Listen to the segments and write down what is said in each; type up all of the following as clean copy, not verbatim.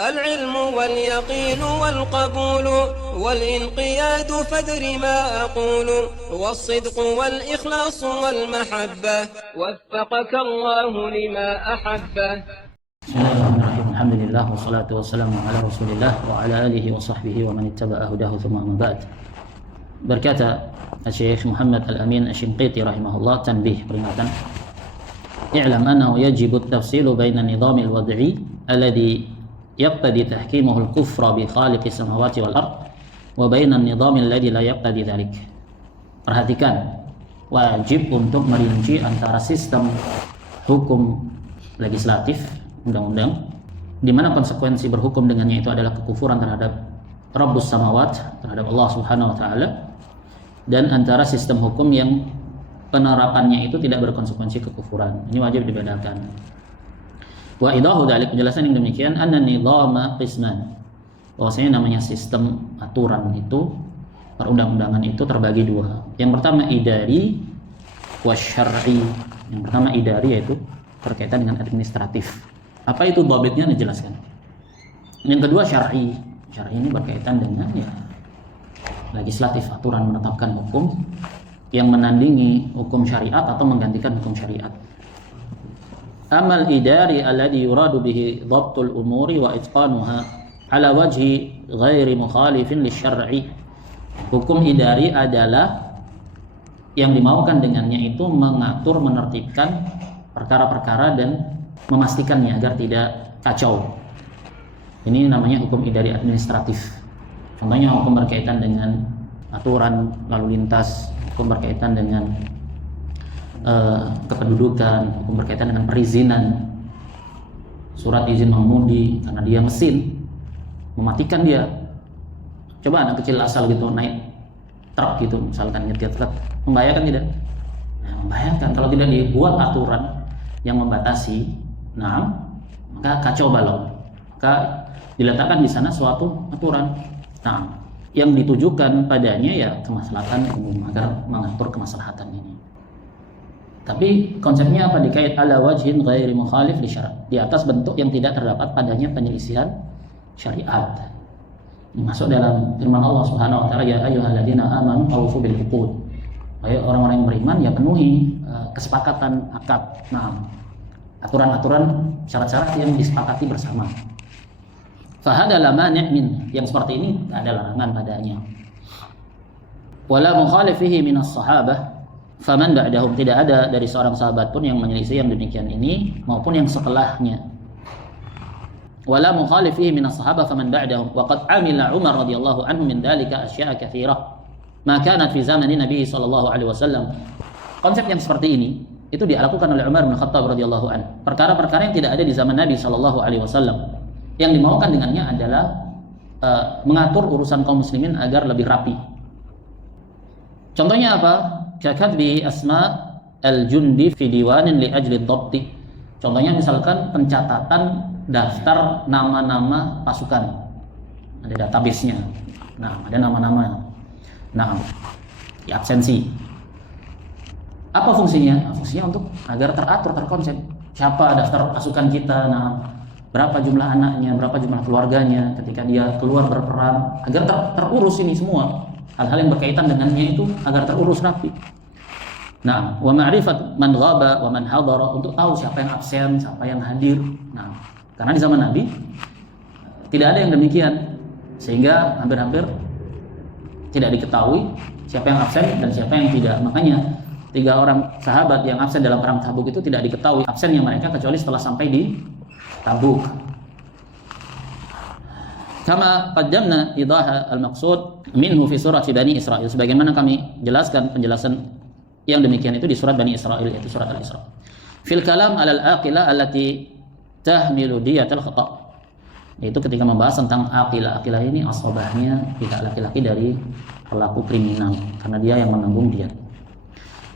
العلم واليقين والقبول والانقياد فادر ما أقول والصدق والإخلاص والمحبة وفقك الله لما أحبه. Bismillahirrahmanirrahim. Alhamdulillah wassalatu wassalamu ala Rasulillah wa ala alihi wa sahbihi wa man ittaba'a hudahu thumma amma ba'd. Berkata Syekh Muhammad Al-Amin Asy-Shinqiti rahimahullah, tanbih, peringatan. I'lam annahu yajibu at-tafsilu baina an-nizam al-wad'i alladhi yaqtadi tahkimuhu al-kufra bi khaliqis samawati wal ard wa baina an-nizam alladhi la yaqtadi dhalik. Perhatikan, wajib untuk merinci antara sistem hukum legislatif, undang-undang, di mana konsekuensi berhukum dengannya itu adalah kekufuran terhadap Rabbus Samawat, terhadap Allah Subhanahu wa taala, dan antara sistem hukum yang penerapannya itu tidak berkonsekuensi kekufuran. Ini wajib dibedakan. Wa idahu dzalik, penjelasan yang demikian, anna nizama qisman. Bahwasanya namanya sistem aturan itu, perundang-undangan itu terbagi dua. Yang pertama idari wa syar'i. Yang pertama idari, yaitu berkaitan dengan administratif. Apa itu dhabitnya, dijelaskan. Yang kedua syar'i. Syar'i ini berkaitan dengan legislatif, aturan menetapkan hukum yang menandingi hukum syariat atau menggantikan hukum syariat. Amal idari alladhi yuradu bihi dhabtul umuri wa itqanuha ala wajhi ghairi mukhalifin lisyar'i. Hukum idari adalah yang dimaukan dengannya itu mengatur, menertibkan perkara-perkara dan memastikannya agar tidak kacau. Ini namanya hukum idari administratif. Contohnya hukum berkaitan dengan aturan lalu lintas, hukum berkaitan dengan kependudukan, hukum berkaitan dengan perizinan, surat izin mengemudi karena dia mesin, mematikan dia. Coba anak kecil asal gitu naik truk gitu, misalkan nyetir truk, membahayakan tidak? Nah, membahayakan kalau tidak dibuat aturan yang membatasi, maka kacau balau. Maka diletakkan di sana suatu aturan, yang ditujukan padanya ya kemaslahatan umum, agar mengatur kemaslahatan ini. Tapi konsepnya apa? Dikait ala wajhin ghairi mukhalif li syara', di atas bentuk yang tidak terdapat padanya penyelisihan syariat. Ini masuk dalam firman Allah Subhanahu wa taala, ya ayyuhalladzina amanu awfu bil uqud. Wahai orang-orang yang beriman, ya penuhi kesepakatan akad. Aturan-aturan, syarat-syarat yang disepakati bersama. Fahada la mani' min, yang seperti ini tidak ada larangan padanya. Wala mukhalifihi minas sahabah faman ba'dahum, tidak ada dari seorang sahabat pun yang menyelisih yang demikian ini maupun yang setelahnya. Wala mukhalifihi minas sahabah faman ba'dahum wa qad amila Umar radhiyallahu anhu min dzalika asya'a katsirah ma kanat fi zamani Nabi sallallahu alaihi wasallam. Konsep yang seperti ini itu dilakukan oleh Umar bin Khattab radhiyallahu anhu. Perkara-perkara yang tidak ada di zaman Nabi sallallahu alaihi wasallam. Yang dimaukan dengannya adalah mengatur urusan kaum muslimin agar lebih rapi. Contohnya apa? Kakatbi asma al-jundi fi diwanin li ajli dhabti. Contohnya misalkan pencatatan daftar nama-nama pasukan. Ada database-nya. Ada nama-nama. Di absensi. Apa fungsinya? Fungsinya untuk agar teratur, terkonsep. Siapa daftar pasukan kita, berapa jumlah anaknya, berapa jumlah keluarganya ketika dia keluar berperang, agar terurus ini semua. Hal-hal yang berkaitan dengannya itu agar terurus rapi. Wa ma'rifat man ghaba wa man hadara, untuk tahu siapa yang absen, siapa yang hadir. Karena di zaman Nabi tidak ada yang demikian, sehingga hampir-hampir tidak diketahui siapa yang absen dan siapa yang tidak. Makanya 3 orang sahabat yang absen dalam perang Tabuk itu tidak diketahui absennya mereka kecuali setelah sampai di Tabuk. Kama qaddamna idaha al-maqsud minhu fi surah Bani Israil, sebagaimana kami jelaskan penjelasan yang demikian itu di surat Bani Israil, yaitu surat Al-Isra. Fil kalam alal aqilah allati tahmilu diyatal khata', yaitu ketika membahas tentang aqilah. Aqilah ini asabahnya pihak laki-laki dari pelaku kriminal karena dia yang menanggung diyat.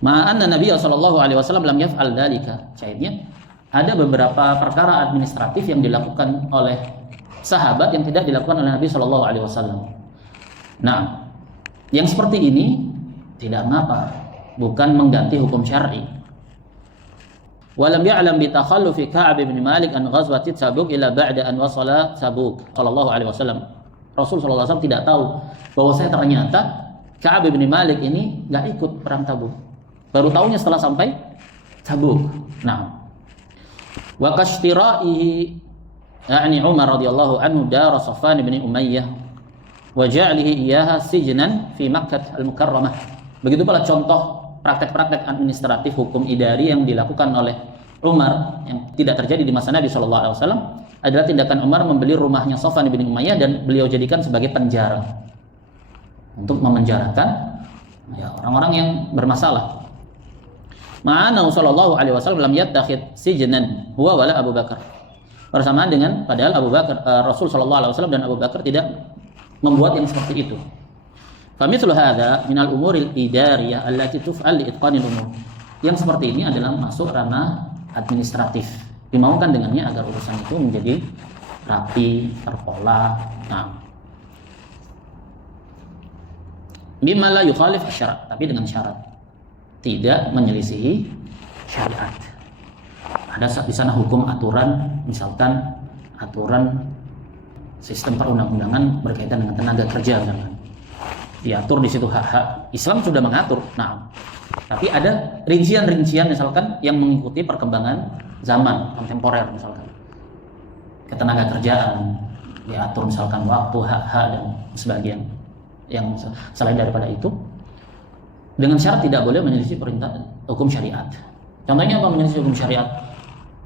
Ma'anna Nabi sallallahu alaihi wasallam lam yaf'al dzalika. Syahidnya ada beberapa perkara administratif yang dilakukan oleh sahabat yang tidak dilakukan oleh Nabi sallallahu alaihi wasallam. Yang seperti ini tidak mengapa, bukan mengganti hukum syar'i. Walam ya'lam bi takhallufi Ka'ab bin Malik an ghazwati Tabuk ila ba'da an wasala Tabuk sallallahu alaihi wasallam. Rasul sallallahu alaihi wasallam tidak tahu bahwasanya ternyata Ka'ab bin Malik ini enggak ikut perang Tabuk. Baru tahunya setelah sampai Tabuk. Nah, wa kashtira'ihi yani Umar radhiyallahu anhu dar Safwan bin Umayyah wa ja'alihi iyaha sijnan fi Makkah al-Mukarramah. Begitu pula contoh praktek-praktek administratif hukum idari yang dilakukan oleh Umar yang tidak terjadi di masa Nabi SAW adalah tindakan Umar membeli rumahnya Safwan bin Umayyah dan beliau jadikan sebagai penjara untuk memenjarakan ya, orang-orang yang bermasalah. Ma'ana sallallahu alaihi wasallam lam yattakhid sijnan huwa wala Abu Bakar. Bersamaan dengan padahal Rasul sallallahu alaihi wasallam dan Abu Bakar tidak membuat yang seperti itu. Famithlu hadza min al-umuril idariyah allati tuf'al li itqanil umur. Yang seperti ini adalah masuk ranah administratif. Dimaukan dengannya agar urusan itu menjadi rapi, terpola. Nah, bima la yukhalif asy-syara', tapi dengan syarat tidak menyelisihi syariat. Ada di sana hukum aturan, misalkan aturan sistem perundang-undangan berkaitan dengan tenaga kerja misalkan. Diatur di situ hak-hak. Islam sudah mengatur. Nah, tapi ada rincian-rincian misalkan yang mengikuti perkembangan zaman kontemporer misalkan. Ketenaga kerjaan diatur misalkan waktu, hak-hak dan sebagian yang selain daripada itu dengan syarat tidak boleh menyelisih perintah hukum syariat. Contohnya apa menyelisih hukum syariat?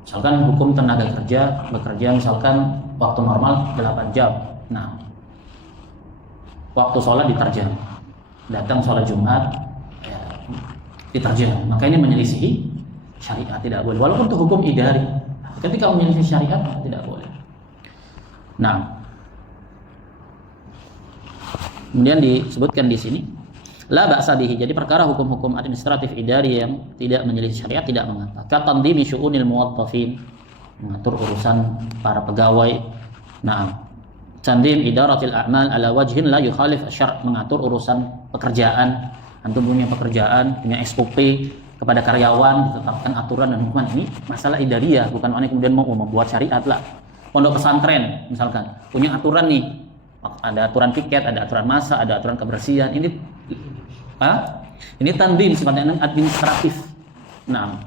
Misalkan hukum tenaga kerja bekerja misalkan waktu normal 8 jam. Nah, waktu sholat diterjang, datang sholat Jumat ya, diterjang, maka ini menyelisihi syariat, tidak boleh. Walaupun itu hukum idari, ketika menyelisihi syariat tidak boleh. Nah, kemudian disebutkan di sini, la ba'sa bihi. Jadi perkara hukum-hukum administratif idari yang tidak menyelisih syariat tidak mengapa. Katandimi syu'unil muwaddafin, mengatur urusan para pegawai. Nah, tanzim idaratil a'mal ala wajhin la yukhalif asy-syar', mengatur urusan pekerjaan. Antum punya pekerjaan, punya SOP kepada karyawan, ditetapkan aturan dan hukuman. Ini masalah idariyah, bukan orang kemudian mau membuat syariat lah. Pondok pesantren misalkan punya aturan nih, ada aturan piket, ada aturan masa, ada aturan kebersihan. Ini tanzim sifatnya administratif. Nah,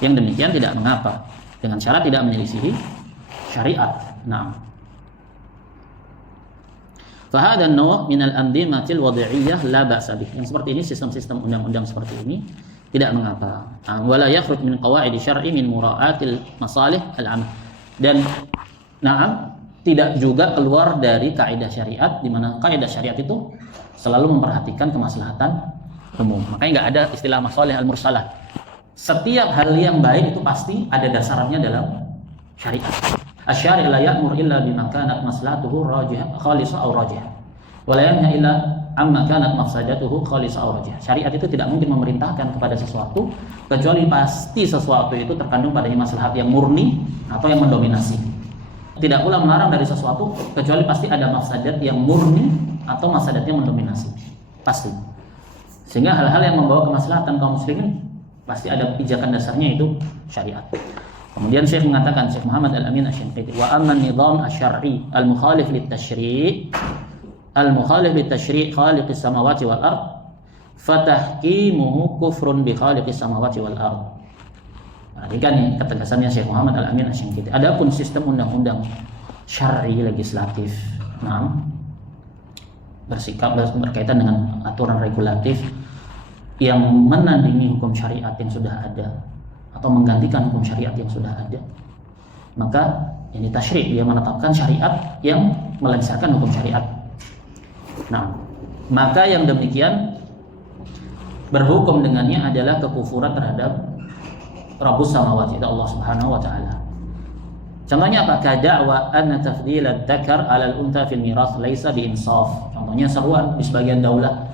yang demikian tidak mengapa dengan syarat tidak menyelisihi syariat. Nah, fahada an-naw' min al-andimatil wad'iyyah la ba'sa bih. Yang seperti ini, sistem-sistem undang-undang seperti ini tidak mengapa. Wala yakhruj min qawaid syar'i min mura'atil masalih al-'am. Dan tidak juga keluar dari kaidah syariat, di mana kaidah syariat itu selalu memperhatikan kemaslahatan umum. Makanya enggak ada istilah masalih al-mursalah. Setiap hal yang baik itu pasti ada dasarnya dalam syariat. Asy-syari' la ya'mur illa bima kanat maslahatuhu rajihah khalisah aw rajihah. Wa la yanha illa amma kanat mafsadatuhu khalisah aw rajihah. Syariat itu tidak mungkin memerintahkan kepada sesuatu kecuali pasti sesuatu itu terkandung padanya maslahat yang murni atau yang mendominasi. Tidak pula melarang dari sesuatu kecuali pasti ada mafsadat yang murni atau mafsadat yang mendominasi. Pasti. Sehingga hal-hal yang membawa kemaslahatan kaum muslimin pasti ada pijakan dasarnya, itu syariat. Kemudian Syekh mengatakan, Syekh Muhammad Al-Amin Asy-Syinqiti, wa amma an-nizam asy-syar'i al-mukhalif lit-tasyri' khaliqis samawati wal ard fatahkimuhu kufrun bi khaliqis samawati wal ard. Perhatikan nih ketegasannya Syekh Muhammad Al-Amin Asy-Syinqiti. Adapun sistem undang-undang syar'i legislatif, bersikap berkaitan dengan aturan regulatif yang menandingi hukum syariat yang sudah ada atau menggantikan hukum syariat yang sudah ada, maka ini tasyri', dia menetapkan syariat yang melengsarkan hukum syariat. Nah, maka yang demikian berhukum dengannya adalah kekufuran terhadap Rabbus samawati, Allah Subhanahu wa taala. Contohnya apa? Kada'wa anna tafdhil ad-dzakar 'ala al-untha fil mirath laisa bi-insaf. Contohnya seruan di sebagian daulah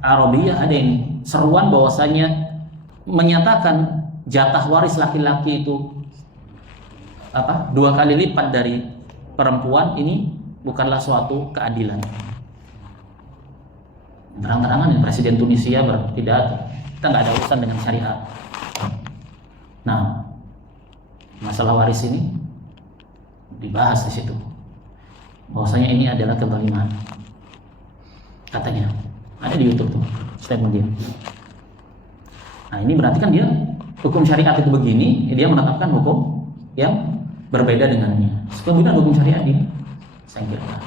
Arabiyah, ada yang seruan bahwasanya menyatakan jatah waris laki-laki itu 2 kali lipat dari perempuan, ini bukanlah suatu keadilan. Terang-terangan Presiden Tunisia berpidato, kita nggak ada urusan dengan syariat. Nah, masalah waris ini dibahas di situ. Bahwasanya ini adalah kezaliman. Katanya ada di YouTube tuh statement dia. Nah ini berarti kan dia hukum syariat itu begini, dia menetapkan hukum yang berbeda dengannya. Kemudian hukum syariat ini singkirkan.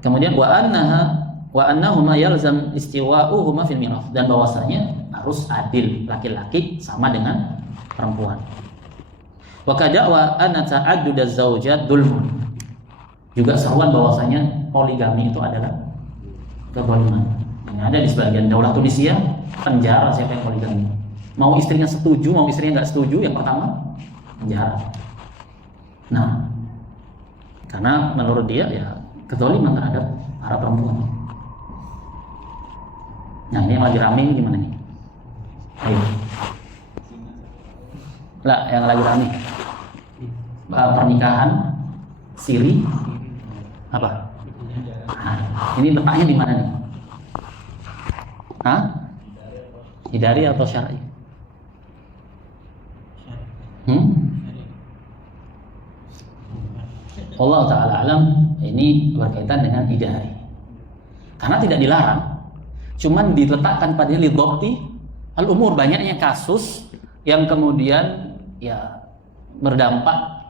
Kemudian wa annahuma yalzam istiwa'uhuma fil mirath, dan bahwasanya harus adil, laki-laki sama dengan perempuan. Wa kada'wa anna ta'addud az-zawjat dzulmun. Juga seruan bahwasanya poligami itu adalah kezaliman. Ini ada di sebagian daulah Tunisia, penjara siapa yang poligami. Mau istrinya setuju, mau istrinya nggak setuju, yang pertama penjara. Nah, karena menurut dia ya kezaliman terhadap para perempuan. Nah ini yang lagi rame gimana nih? Ayo. Lah yang lagi rame pernikahan siri apa? Nah, ini letaknya di mana nih? Hah? Hidari atau syar'i? Allah Ta'ala alam, ini berkaitan dengan hidari. Karena tidak dilarang, cuman diletakkan pada lidhobti al-umur, banyaknya kasus yang kemudian ya berdampak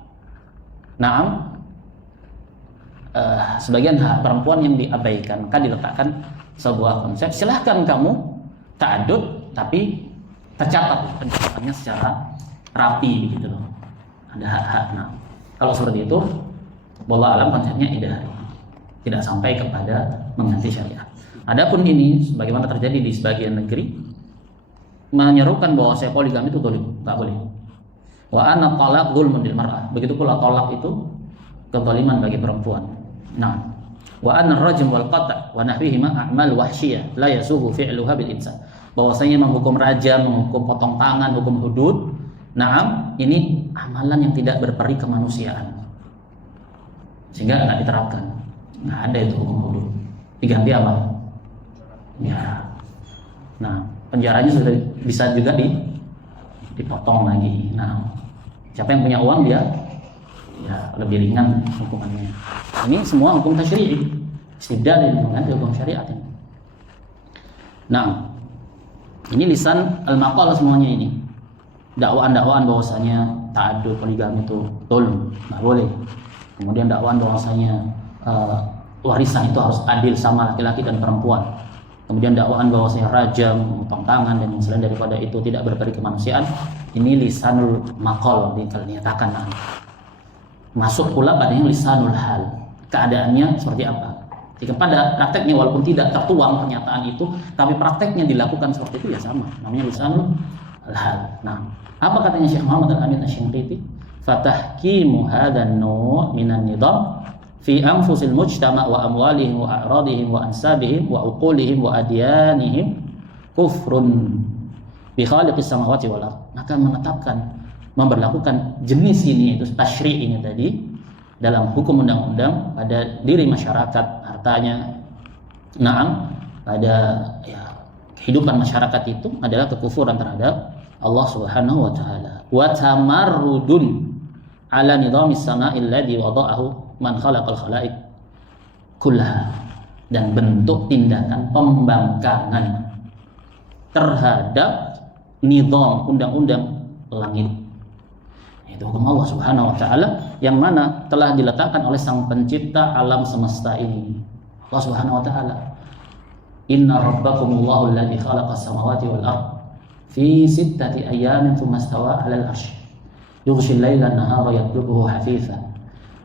sebagian hak perempuan yang diabaikan, maka diletakkan sebuah konsep, silahkan kamu ta'addud tapi tercatat pencatatannya secara rapi begitu loh, ada hak-hak. Nah kalau seperti itu wallahu alam konsepnya hidari, tidak sampai kepada mengganti syariat. Adapun ini sebagaimana terjadi di sebagian negeri menyerukan bahwa saya poligami itu zalim, enggak boleh. Wa anna talaq dzulmun lil mar'ah, begitu pula talak itu kezaliman bagi perempuan. Nah, wa anna ar-rajm wal qata' wa nahwihima a'mal wahsyiyah la yasuhu fi'luha bil insan. Bahwasanya menghukum rajam, menghukum potong tangan, hukum hudud, na'am, ini amalan yang tidak berperi kemanusiaan. Sehingga enggak diterapkan. Enggak ada itu hukum hudud. Diganti apa? Ya. Nah, penjaranya sudah bisa juga dipotong lagi. Nah, siapa yang punya uang dia ya lebih ringan hukumannya. Ini semua hukum tasyri'i, istibdal dan mengganti hukum syariat ini. Nah, ini lisan al-maqal semuanya ini. Dakwaan-dakwaan bahwasanya ta'addud poligami itu dzulm, enggak boleh. Kemudian dakwaan bahwasanya warisan itu harus adil sama laki-laki dan perempuan. Kemudian dakwaan bahwasanya rajam, potong tangan dan yang selain daripada itu tidak berperi kemanusiaan. Ini lisanul maqal dinyatakan. Masuk pula padanya lisanul hal. Keadaannya seperti apa? Jika pada prakteknya walaupun tidak tertuang pernyataan itu, tapi prakteknya dilakukan seperti itu ya sama. Namanya lisanul hal. Nah, apa katanya Syekh Muhammad Al-Amin Asy-Syinqiti? Fatahkimu hadan nu' minan nidam fi anfusil mujtama' wa amwalihim wa a'radihim wa ansabihim wa uqulihim wa adyanihim kufrun bi khaliqis samawati wal ardh. Maka menetapkan, memberlakukan jenis ini, itu tasyri' ini tadi dalam hukum undang-undang pada diri masyarakat, hartanya, na'am, pada ya, kehidupan masyarakat itu adalah kekufuran terhadap Allah Subhanahu wa taala. Wa tamarrudun ala nidhamis sama'il ladzi wada'ahu man khalaqal khalaiq kullaha, dan bentuk tindakan pembangkangan terhadap nizam undang-undang langit, itu hukum Allah Subhanahu wa taala yang mana telah diletakkan oleh Sang Pencipta alam semesta ini. Allah Subhanahu wa taala, inna rabbakumullahu alladzi khalaqas samawati wal ardh fi sittati ayyamin thumma istawa 'alal 'arsy yughshil laila an-nahara yatlubuhu hafitha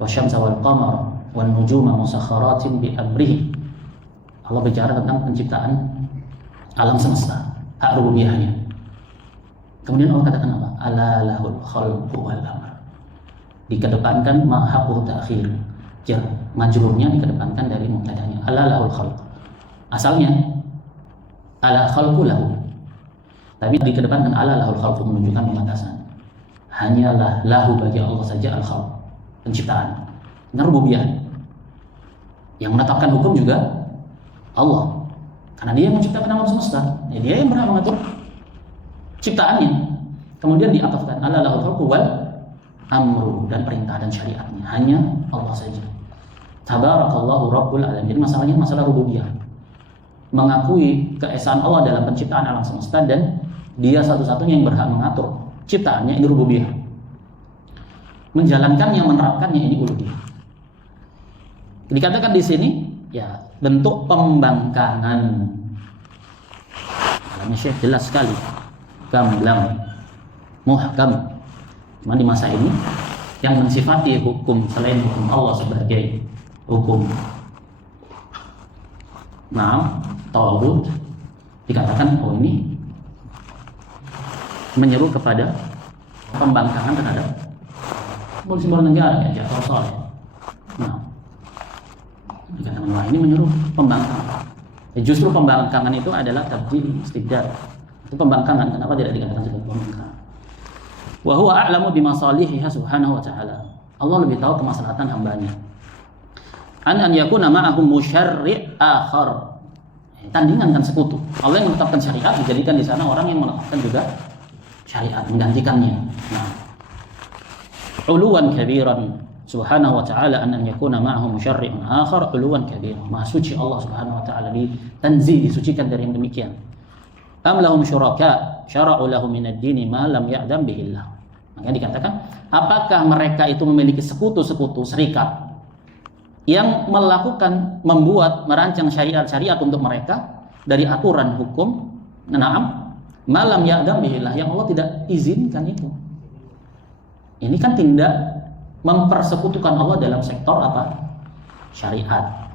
wasyamsa wal qamara wan nujuma musakhkharatin bi amrihi. Allah bicara tentang penciptaan alam semesta, hak rububiyahnya. Kemudian Allah katakan apa? Ala lahul khalqu wal amr. Dikedepankan haqqu ta'khir. Majrurnya dikedepankan dari mubtada'nya. Ala lahul khalq. Asalnya ala khalqu lahu. Tapi dikedepankan ala lahul khalqu menunjukkan pembatasan. Hanyalah lahu bagi Allah saja al-khalq, penciptaan. Ini rububiyah. Yang menetapkan hukum juga Allah. Karena dia yang menciptakan alam semesta. Ya, dia yang berhak mengatur ciptaannya. Kemudian diatafkan ala lahul khalqu wal amru, dan perintah dan syariatnya hanya Allah saja. Tabarakallahu rabbul alamin. Jadi masalahnya masalah rububiyah. Mengakui keesaan Allah dalam penciptaan alam semesta, dan Dia satu-satunya yang berhak mengatur ciptaannya, ini rububiyah. Menjalankannya, menerapkannya, ini uluhiyah. Dikatakan di sini ya bentuk pembangkangan. Alamnya Syekh jelas sekali, gamblang, muhkam. Cuma di masa ini yang mensifati hukum selain hukum Allah sebagai hukum taghut, dikatakan oh ini menyeru kepada pembangkangan terhadap simbol negara ya, Ja'far Saleh. Dikatakan wah ini menyeru pembangkangan. Justru pembangkangan itu adalah tabdil istibdad. Itu pembangkangan. Kenapa tidak dikatakan sebagai pembangkangan? Wa huwa a'lamu bimasalihiha subhanahu wa ta'ala. Allah lebih tahu kemaslahatan hambanya. An yakuna ma'ahum musyarri' akhar. Tandingan kan sekutu. Allah yang menetapkan syariat, dijadikan di sana orang yang menetapkan juga syariat, menggantikannya. Uluwan kabiran subhanahu wa ta'ala an yakuna ma'ahum musyarri'un akhar, uluwan kabiran. Maha suci Allah subhanahu wa ta'ala, ditanzih, disucikan dari yang demikian. Am lahum syuraka syara'u lahum minad dini ma lam ya'dam bihillah. Maka dikatakan, apakah mereka itu memiliki sekutu-sekutu, serikat yang melakukan, membuat, merancang syariat-syariat untuk mereka dari aturan hukum, malam ya'dam bihillah, yang Allah tidak izinkan itu. Ini kan tindak mempersekutukan Allah dalam sektor apa? Syariat.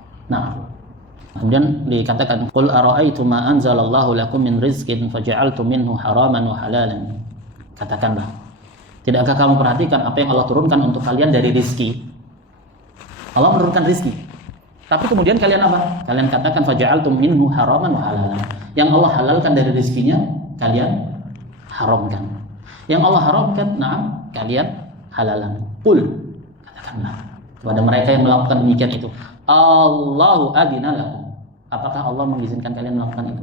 Kemudian dikatakan, qul ara'aytum ma anzalallahu lakum min rizqin faja'altum minhu haraman wa halalan. Katakanlah, tidakkah kamu perhatikan apa yang Allah turunkan untuk kalian dari rizki? Allah menurunkan rizki, tapi kemudian kalian apa? Kalian katakan faja'altum minhu haraman wa halalan. Yang Allah halalkan dari rizkinya, kalian haramkan. Yang Allah haramkan, kalian halalan. Qul, katakanlah kepada mereka yang melakukan demikian itu, Allahu adina lakum. Apakah Allah mengizinkan kalian melakukan itu?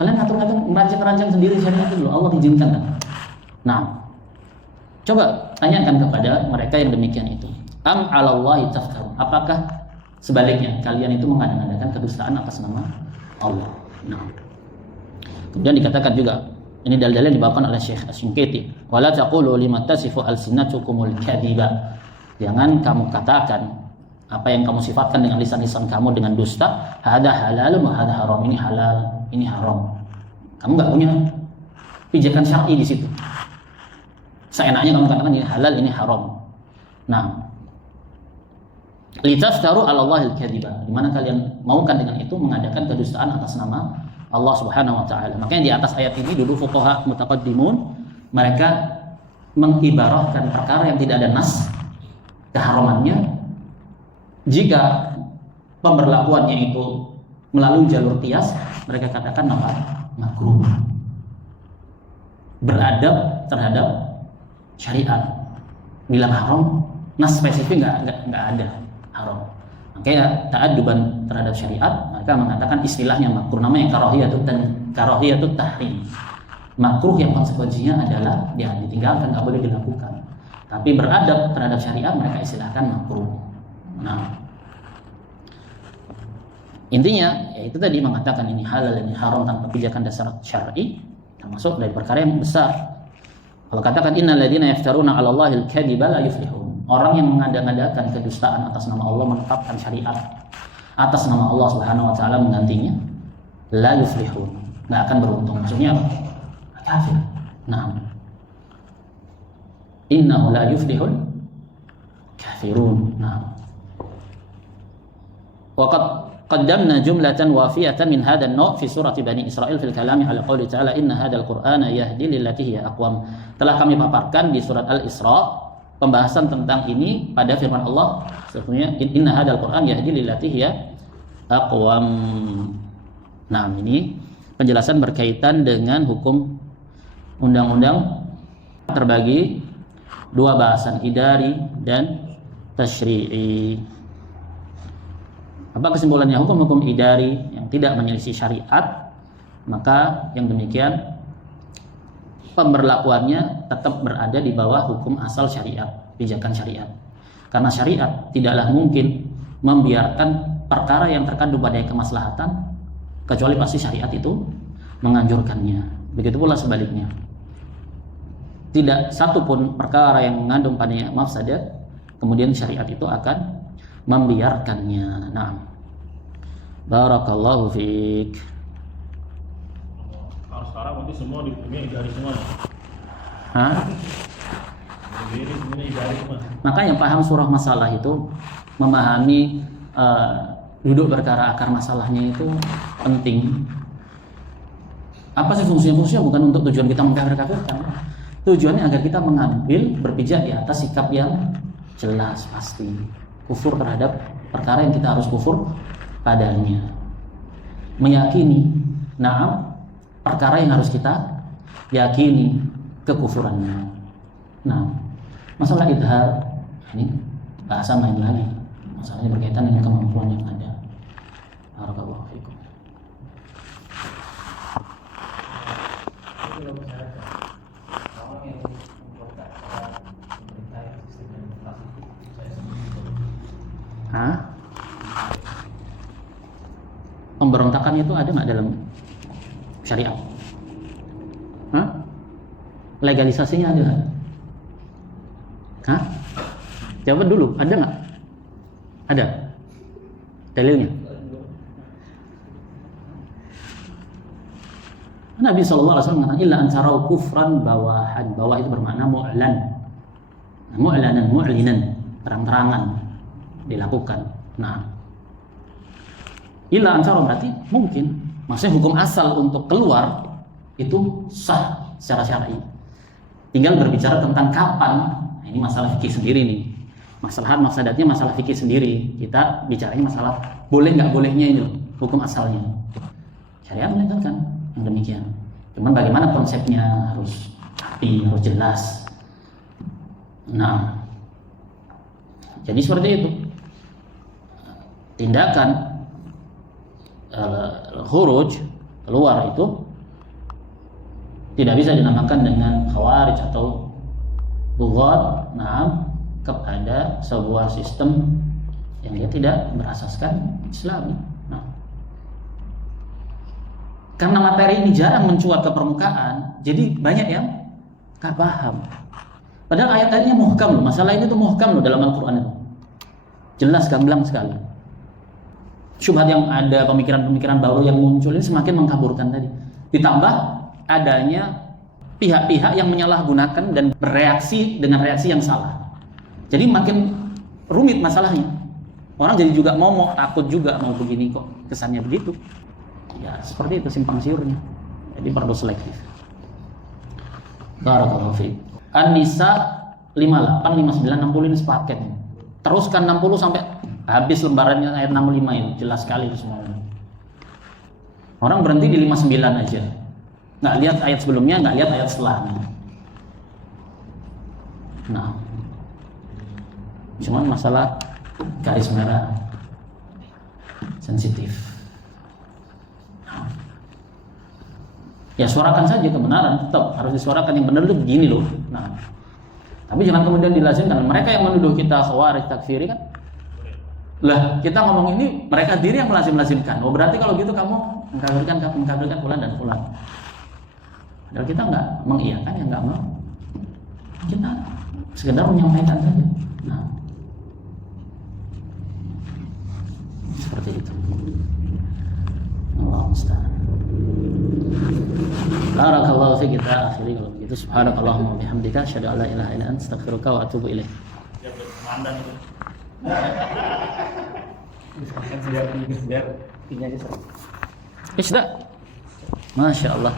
Kalian ngatur-ngatur, merancang-rancang sendiri syariat itu, Allah izinkan kan? Coba tanyakan kepada mereka yang demikian itu. Am 'alallahi taftarun. Apakah sebaliknya kalian itu mengadakan kedustaan atas nama Allah? Kemudian dikatakan juga, ini dalil-dalil yang dibawakan oleh Syekh Asy-Shinqiti, wala taqulu lima tasifu alsinatukumul kadhiba. Jangan kamu katakan apa yang kamu sifatkan dengan lisan-lisan kamu dengan dusta, hada halalun wa hada haram, ini halal, ini haram. Kamu enggak punya pijakan syar'i di situ. Seenaknya kamu katakan ini halal, ini haram. Litaftaru 'ala Allahil kadhiba. Di mana kalian maukan dengan itu mengadakan kedustaan atas nama Allah Subhanahu wa taala. Makanya di atas ayat ini dulu fuqaha mutaqaddimun mereka mengibarahkan perkara yang tidak ada nas keharamannya, jika pemberlakuannya itu melalui jalur qiyas, mereka katakan makruh. Beradab terhadap syariat. Bilang haram, nas spesifik nggak ada haram. Makanya ta'adduban terhadap syariat, mereka mengatakan istilahnya makruh, namanya karahiyatut tahrim. Makruh yang konsekuensinya adalah dia ditinggalkan, nggak boleh dilakukan. Tapi beradab terhadap syariat mereka istilahkan makruh. Intinya yaitu tadi mengatakan ini halal, ini haram tanpa pijakan dasar syar'i, termasuk dari perkara yang besar. Kalau katakan innal ladzina yaftaruna 'ala Allahil kadhiba la yuflihun. Orang yang mengada-ngadakan kedustaan atas nama Allah, menetapkan syariat atas nama Allah Subhanahu wa taala menggantinya, la yuflihun, enggak akan beruntung. Maksudnya apa? Kafir. Innahu la yuflihul kafirun. Waqad qaddamna jumlatan wafiyatan min hadha an-naw' fi surati Bani Israil fil kalami ala qouli ta'ala inna hadzal qur'ana yahdi lillati hiya aqwam. Telah kami paparkan di surat Al-Isra pembahasan tentang ini pada firman Allah, sesungguhnya inna hadzal qur'an yahdi lillati hiya aqwam. Ini penjelasan berkaitan dengan hukum undang-undang terbagi dua bahasan, idari dan tasyri'i. Apa kesimpulannya? Hukum-hukum idari yang tidak menyelisih syariat, maka yang demikian pemberlakuannya tetap berada di bawah hukum asal syariat, pijakan syariat. Karena syariat tidaklah mungkin membiarkan perkara yang terkandung pada kemaslahatan kecuali pasti syariat itu menganjurkannya. Begitu pula sebaliknya. Tidak satu pun perkara yang mengandung padanya mafsadat kemudian syariat itu akan membiarkannya. Nah, barakallahu fiik. Sekarang nanti semua di dunia ijari semua. Hah? Jadi semuanya ijari semua. Maka yang paham surah masalah itu memahami duduk perkara akar masalahnya itu penting. Apa sih fungsinya? Fungsinya bukan untuk tujuan kita mengkafir-kafirkan. Tujuannya agar kita mengambil berpijak di atas sikap yang jelas pasti. Kufur terhadap perkara yang kita harus kufur padanya. Meyakini, na'am, perkara yang harus kita yakini kekufurannya. Nah, masalah idhar ini bahasa main lagi. Masalahnya berkaitan dengan kemampuan yang ada. Barakallahu fikum. Pemberontakannya itu ada nggak dalam syariat? Legalisasinya ada nggak? Jawab dulu, ada nggak? Ada dalilnya? Nabi SAW mengatakan illa an tarau kufran bawahan. Bawah itu bermakna mu'lan, mu'lanan, mu'linan, terang-terangan dilakukan. Nah, illa an tarau berarti mungkin, maksudnya hukum asal untuk keluar itu sah secara syar'i. Tinggal berbicara tentang kapan. Nah, ini masalah fikih sendiri nih. Masalah mafsadatnya masalah fikih sendiri. Kita bicaranya masalah boleh nggak bolehnya ini loh, hukum asalnya. Syariat menentukan yang demikian. Cuman bagaimana konsepnya harus rapi, harus jelas. Nah, jadi seperti itu. Tindakan khuruj keluar itu tidak bisa dinamakan dengan khawarij atau bughat, kepada sebuah sistem yang dia tidak berasaskan Islam. Nah, karena materi ini jarang mencuat ke permukaan, jadi banyak yang gak paham. Padahal ayat-ayatnya muhkam loh, masalah ini tuh muhkam loh dalam Al-Quran itu. Jelas, gamblang sekali. Syubhat yang ada, pemikiran-pemikiran baru yang muncul ini semakin mengkaburkan tadi. Ditambah adanya pihak-pihak yang menyalahgunakan dan bereaksi dengan reaksi yang salah. Jadi makin rumit masalahnya. Orang jadi juga mau takut juga, mau begini kok kesannya begitu. Ya seperti itu simpang siurnya. Jadi perlu selektif. Barakallahu fiik. An-Nisa 58, 59, 60 ini sepaket. Teruskan 60 sampai habis lembarannya ayat 65 ini. Jelas sekali itu semua. Orang berhenti di 59 aja. Nggak lihat ayat sebelumnya, nggak lihat ayat setelahnya. Nah, cuman masalah garis merah sensitif. Ya suarakan saja kebenaran, tetap harus disuarakan yang benar itu begini loh. Nah, tapi jangan kemudian dilazimkan. Mereka yang menuduh kita khawarij takfiri kan, lah kita ngomong ini mereka diri yang melazim-lazimkan. Oh berarti kalau gitu kamu mengkafirkan fulan dan fulan. Padahal kita nggak mengiyakan, ya nggak mau. Kita sekedar menyampaikan saja. Nah, seperti itu. Allah musta'an. Barakallahu fi, kita akhiri kalau begitu. Subhanakallahumma bihamdika asyhadu an la ilaha illa anta astaghfiruka wa atubu ilaik. Ya berkomandan itu. Sudah. Masya Allah.